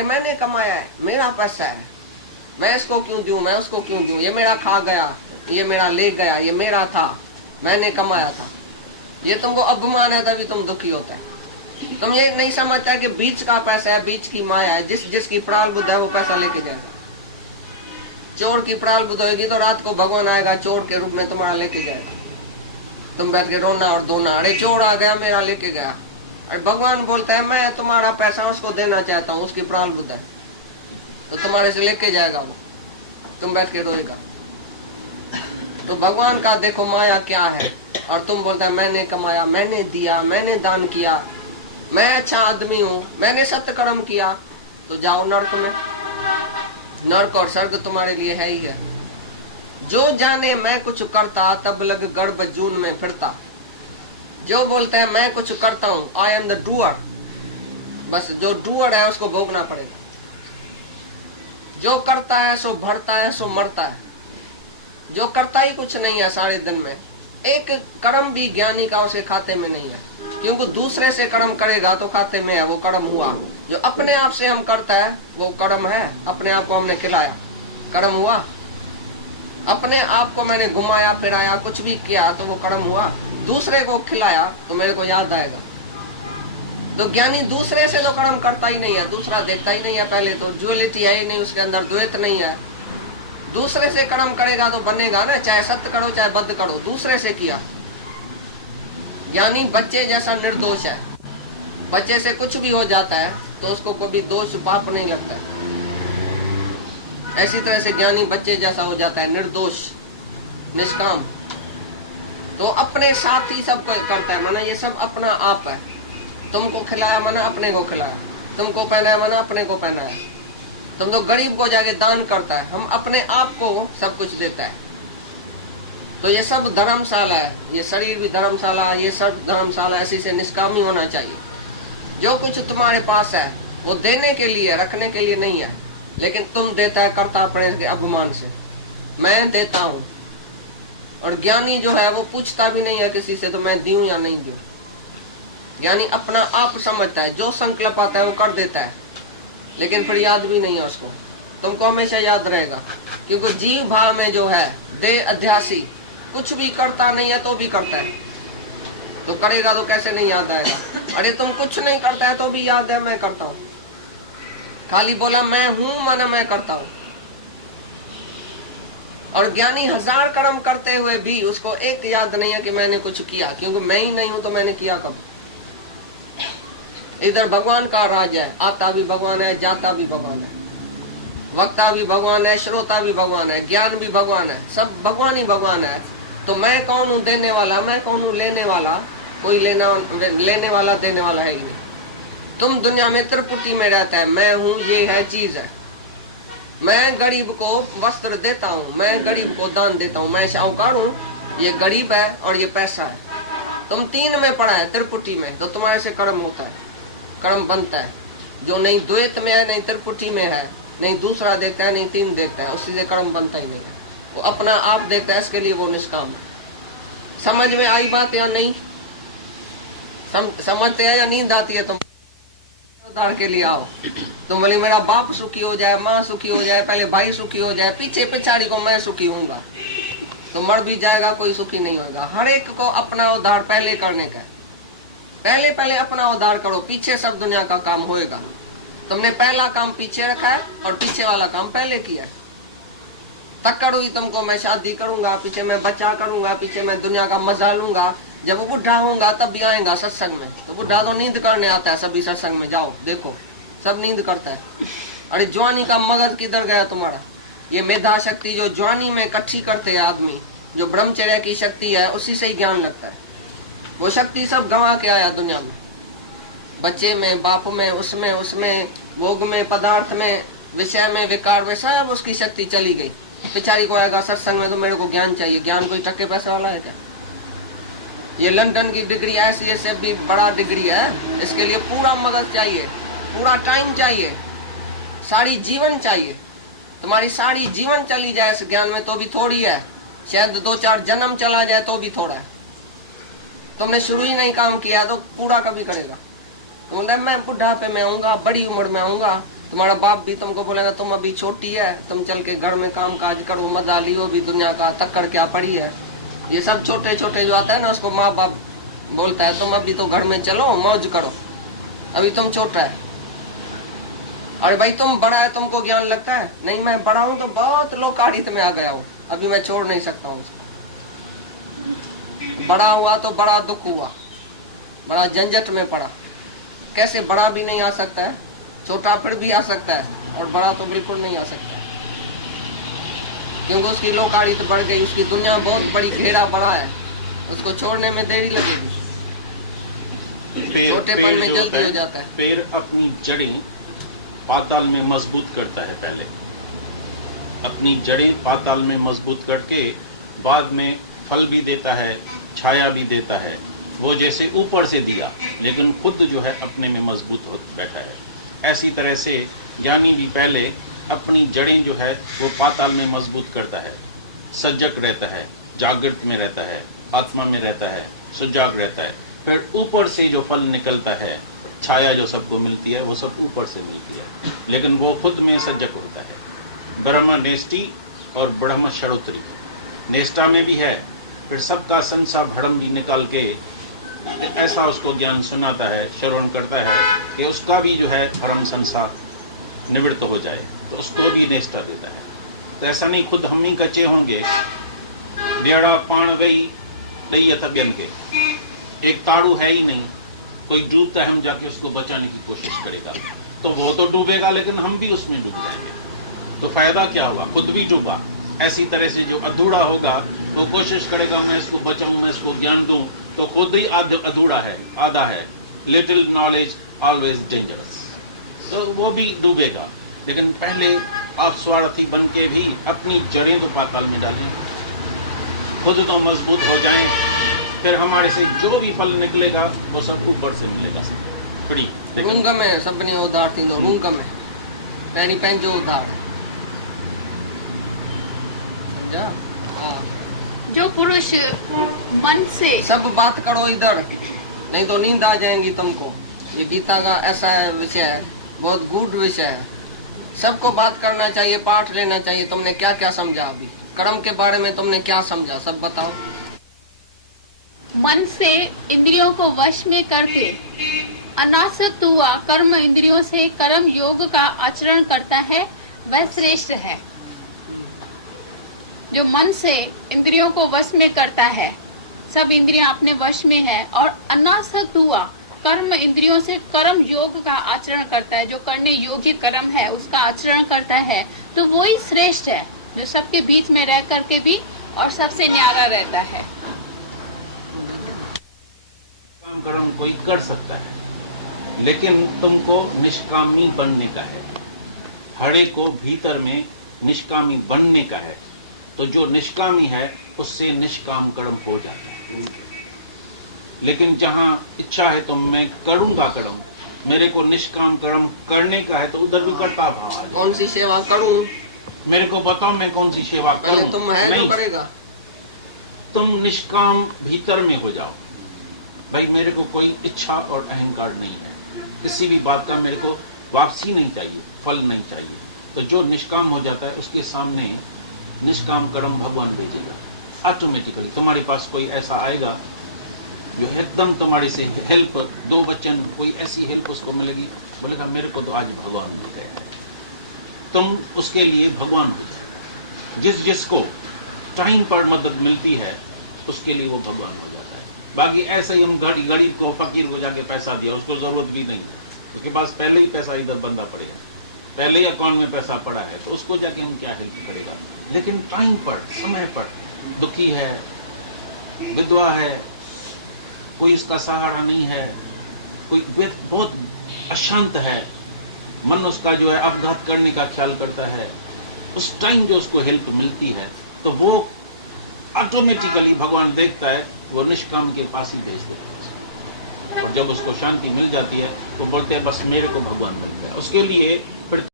अरे मैंने कमाया है, मेरा पैसा है, मैं इसको क्यों दूं, मैं उसको क्यों दूं, ये मेरा खा गया, ये मेरा ले गया, ये मेरा था, मैंने कमाया था। ये तुमको अभिमान है, तभी तुम दुखी होता है। तुम ये नहीं समझता कि बीच का पैसा है, बीच की माया है, जिसकी प्राल बुद्ध है वो पैसा लेके जाएगा। चोर की प्राल बुद्ध होगी तो रात को भगवान आएगा चोर के रूप में, तुम्हारा लेके जाएगा। तुम बैठ के रोना और धोना, अरे चोर आ गया मेरा लेके गया। अरे भगवान बोलता है मैं तुम्हारा पैसा उसको देना चाहता हूँ, उसकी प्राल बुद्ध है, तो तुम्हारे से लेके जाएगा वो, तुम बैठ के रोएगा। तो भगवान का देखो माया क्या है, और तुम बोलता है मैंने कमाया, मैंने दिया, मैंने दान किया, मैं अच्छा आदमी हूँ, मैंने सत्य कर्म किया, तो जाओ नर्क में। नर्क और स्वर्ग तुम्हारे लिए है ही है। जो जाने मैं कुछ करता, तब लग गर्भ जून में फिरता। जो बोलता है मैं कुछ करता हूँ, आई एम द डूअर, बस जो डूअर है उसको भोगना पड़ेगा। जो करता है सो भरता है, सो मरता है। जो करता ही कुछ नहीं है सारे दिन में, एक कर्म भी ज्ञानी का उसके खाते में नहीं है, क्योंकि दूसरे से कर्म करेगा तो खाते में है, वो कर्म हुआ। जो अपने आप से हम करता है वो कर्म है, अपने आप को हमने खिलाया, कर्म हुआ। अपने आप को मैंने घुमाया फिराया, कुछ भी किया तो वो कर्म हुआ। दूसरे को खिलाया तो मेरे को याद आएगा। तो ज्ञानी दूसरे से तो कर्म करता ही नहीं है, दूसरा देखता ही नहीं है। पहले तो ज्युअलिटी है ही नहीं, उसके अंदर द्वैत नहीं है। दूसरे से कर्म करेगा तो बनेगा ना, चाहे सत्य करो चाहे बद्ध करो, दूसरे से किया। ज्ञानी बच्चे जैसा निर्दोष है, बच्चे से कुछ भी हो जाता है तो उसको कोई दोष पाप नहीं लगता है। ऐसी तरह से ज्ञानी बच्चे जैसा हो जाता है, निर्दोष निष्काम। तो अपने साथ ही सब करता है, माना ये सब अपना आप है। तुमको खिलाया माना अपने को खिलाया, तुमको पहनाया माना अपने को पहनाया। तुम तो गरीब को जाके दान करता है, हम अपने आप को सब कुछ देता है। तो ये सब धर्मशाला है, ये शरीर भी धर्मशाला, ये सब धर्मशाला। ऐसी से निष्कामी होना चाहिए। जो कुछ तुम्हारे पास है वो देने के लिए, रखने के लिए नहीं है, लेकिन तुम देता है करता अपने के अभिमान से, मैं देता हूँ। और ज्ञानी जो है वो पूछता भी नहीं है किसी से तो मैं दूं या नहीं दूं। ज्ञानी अपना आप समझता है, जो संकल्प आता है वो कर देता है, लेकिन फिर याद भी नहीं है उसको। तुमको हमेशा याद रहेगा, क्योंकि जीव भाव में जो है देह अध्यासी, कुछ भी करता नहीं है तो भी करता है। तो करेगा तो कैसे नहीं याद आएगा। अरे तुम कुछ नहीं करता है तो भी याद है मैं करता हूँ। खाली बोला मैं हूं माना मैं करता हूँ। और ज्ञानी 1000 कर्म करते हुए भी उसको एक याद नहीं है कि मैंने कुछ किया, क्योंकि मैं ही नहीं हूं तो मैंने किया कब। इधर भगवान का राज है, आता भी भगवान है, जाता भी भगवान है, वक्ता भी भगवान है, श्रोता भी भगवान है, ज्ञान भी भगवान है, सब भगवान ही भगवान है। तो मैं कौन हूँ देने वाला, मैं कौन हूँ लेने वाला? कोई लेने वाला देने वाला है ही नहीं। तुम दुनिया में त्रिपुटी में रहता है, मैं हूँ ये है चीज है। मैं गरीब को वस्त्र देता हूँ, मैं गरीब को दान देता हूँ, मैं शाहूकार हूँ, ये गरीब है और ये पैसा है। तुम 3 में पड़ा है त्रिपुटी में, तो तुम्हारे से कर्म होता है, कर्म बनता है। जो नहीं द्वैत में है, नहीं त्रिपुटी में है, नहीं दूसरा देखता है, नहीं 3 देखता है, उसी से कर्म बनता ही नहीं है। वो अपना आप देखता है, इसके लिए वो निष्काम है। समझ में आई बात या नहीं? समझते हैं या नींद आती है? तुम उद्धार के लिए आओ। तुम बोली मेरा बाप सुखी हो जाए, माँ सुखी हो जाए, पहले भाई सुखी हो जाए, पीछे पिछाड़ी को मैं सुखी होऊंगा, तो मर भी जाएगा, कोई सुखी नहीं होगा। हर एक को अपना उद्धार पहले करने का। पहले अपना उद्धार करो, पीछे सब दुनिया का काम होएगा। तुमने पहला काम पीछे रखा है और पीछे वाला काम पहले किया है। तक्कड़ हुई तुमको, मैं शादी करूंगा, पीछे मैं बच्चा करूंगा, पीछे मैं दुनिया का मजा लूंगा। जब वो बुढ़ा होगा तब भी आएगा सत्संग में। तो बुढ़ा तो नींद करने आता है, सभी सत्संग में जाओ देखो सब नींद करता है। अरे जवानी का मगज किधर गया तुम्हारा? ये मेधा शक्ति जो जवानी में इकट्ठी करते हैं आदमी, जो ब्रह्मचर्य की शक्ति है, उसी से ही ज्ञान लगता है। वो शक्ति सब गंवा के आया दुनिया में, बच्चे में, बाप में, उसमें भोग में, पदार्थ में, विषय में, विकार में, सब उसकी शक्ति चली गई। पिछाड़ी को आएगा सत्संग में तो मेरे को ज्ञान चाहिए। ज्ञान कोई टक्के पैसे वाला है क्या? ये लंदन की डिग्री ऐसी से भी बड़ा डिग्री है, इसके लिए पूरा मगज चाहिए, पूरा टाइम चाहिए, सारी जीवन चाहिए। तुम्हारी सारी जीवन चली जाए इस ज्ञान में तो भी थोड़ी है, शायद 2-4 जन्म चला जाए तो भी थोड़ा है। तुमने शुरू ही नहीं काम किया तो पूरा कभी करेगा। तो मैं बुढ़ापे में आऊंगा, बड़ी उम्र में आऊंगा, तुम्हारा बाप भी तुमको बोलेगा तुम अभी छोटी है, तुम चल के घर में काम काज करो, मजा लियो, भी दुनिया का तक्कर क्या पड़ी है। ये सब छोटे छोटे जो आता है ना, उसको माँ बाप बोलता है तुम अभी तो घर में चलो, मौज करो, अभी तुम छोटा है। अरे भाई तुम बड़ा है, तुमको ज्ञान लगता है, नहीं मैं बड़ा हूं तो बहुत लोकाड़ित में आ गया हूँ, अभी मैं छोड़ नहीं सकता हूँ उसको। बड़ा हुआ तो बड़ा दुख हुआ, बड़ा झंझट में पड़ा। कैसे बड़ा भी नहीं आ सकता है, छोटा फिर भी आ सकता है, और बड़ा तो बिल्कुल नहीं आ सकता है, क्योंकि उसकी लोकाड़ित बढ़ गई, उसकी दुनिया बहुत बड़ी घेरा बड़ा है, उसको छोड़ने में देरी लगेगी। छोटेपन में जल्दी हो जाता है। पेड़ अपनी जड़ें पाताल में मजबूत करता है, पहले अपनी जड़ें पाताल में मजबूत करके बाद में फल भी देता है, छाया भी देता है। वो जैसे ऊपर से दिया लेकिन खुद जो है अपने में मजबूत हो बैठा है। ऐसी तरह से ज्ञानी भी पहले अपनी जड़ें जो है वो पाताल में मजबूत करता है, सजग रहता है, जागृत में रहता है, आत्मा में रहता है, सुजाग रहता है। फिर ऊपर से जो फल निकलता है, छाया जो सबको मिलती है, वो सब ऊपर से मिलती है, लेकिन वो खुद में सजग होता है। ब्रह्म नेष्टि और ब्रह्म षड़ोत्री, नेष्टा में भी है, फिर सबका संसार भ्रम भी निकाल के ऐसा उसको ज्ञान सुनाता है, श्रवण करता है कि उसका भी जो है भ्रम संसार निवृत्त हो जाए, तो उसको भी नेष्टा देता है। तो ऐसा नहीं खुद हम ही कच्चे होंगे। बेड़ा पाण गई तैयत अभियन के, एक ताड़ू है ही नहीं, कोई डूबता है, हम जाके उसको बचाने की कोशिश करेगा तो वो तो डूबेगा, लेकिन हम भी उसमें डूब जाएंगे, तो फायदा क्या हुआ, खुद भी डूबा। ऐसी तरह से जो अधूरा होगा वो कोशिश करेगा मैं इसको बचाऊं, मैं इसको ज्ञान दूं, तो खुद ही अधूरा है, आधा है। लिटिल नॉलेज ऑलवेज डेंजरस, तो वो भी डूबेगा। लेकिन पहले आप स्वार्थी बन के भी अपनी जड़ें तो पाताल में डालें, खुद तो मजबूत हो जाएं, फिर हमारे से जो भी फल निकलेगा वो सब ऊपर से मिलेगा। बड़ी रूंगम है सबने उधार थी, रूंगम है पैनी पंहिंजो उधार। जो पुरुष मन से सब बात करो इधर, नहीं तो नींद आ जाएंगी तुमको। ये गीता का ऐसा विषय है, बहुत गूढ़ विषय है, सबको बात करना चाहिए, पाठ लेना चाहिए। तुमने क्या क्या समझा, अभी कर्म के बारे में तुमने क्या समझा, सब बताओ। मन से इंद्रियों को वश में करके अनासक्त हुआ कर्म इंद्रियों से कर्म योग का आचरण करता है, वह श्रेष्ठ है। जो मन से इंद्रियों को वश में करता है, सब इंद्रियां अपने वश में है, और अनासक्त हुआ कर्म इंद्रियों से कर्म योग का आचरण करता है, जो करने योग्य कर्म है उसका आचरण करता है, तो वो ही श्रेष्ठ है, जो सबके बीच में रह करके भी और सबसे न्यारा रहता है। कर्म कोई कर सकता है, लेकिन तुमको निष्कामी बनने का है, हरे को भीतर में निष्कामी बनने का है। तो जो निष्कामी है उससे निष्काम कर्म हो जाता है। लेकिन जहां इच्छा है तो मैं करूंगा कर्म, मेरे को निष्काम कर्म करने का है, तो उधर भी करता भाव आ जाए। कौन सी सेवा करूं, मेरे को बताओ मैं कौन सी सेवा करूं। तुम है नहीं, जो करेगा। तुम निष्काम भीतर में हो जाओ। भाई मेरे को कोई इच्छा और अहंकार नहीं है, किसी भी बात का मेरे को वापसी नहीं चाहिए, फल नहीं चाहिए। तो जो निष्काम हो जाता है उसके सामने निष्काम कर्म भगवान भेजेगा ऑटोमेटिकली। तुम्हारे पास कोई ऐसा आएगा जो एकदम तुम्हारे से हेल्प, दो वचन, कोई ऐसी हेल्प उसको मिलेगी, बोलेगा मेरे को तो आज भगवान मिल गया है। तुम उसके लिए भगवान हो जाए। जिसको टाइम पर मदद मिलती है उसके लिए वो भगवान हो जाता है। बाकी ऐसे ही हम गरीब को, फकीर को जाके पैसा दिया, उसको जरूरत भी नहीं है, उसके पास पहले ही पैसा इधर बंदा पड़ेगा, पहले ही अकाउंट में पैसा पड़ा है, तो उसको जाके हम क्या हेल्प करेगा। लेकिन टाइम पर, समय पर दुखी है, विधवा है, कोई उसका सहारा नहीं है, कोई बहुत अशांत है, मन उसका जो है अपघात करने का ख्याल करता है, उस टाइम जो उसको हेल्प मिलती है तो वो ऑटोमेटिकली भगवान देखता है, वो निष्काम के पास ही भेज देता है। और जब उसको शांति मिल जाती है तो बोलते हैं बस मेरे को भगवान मिल गया। उसके लिए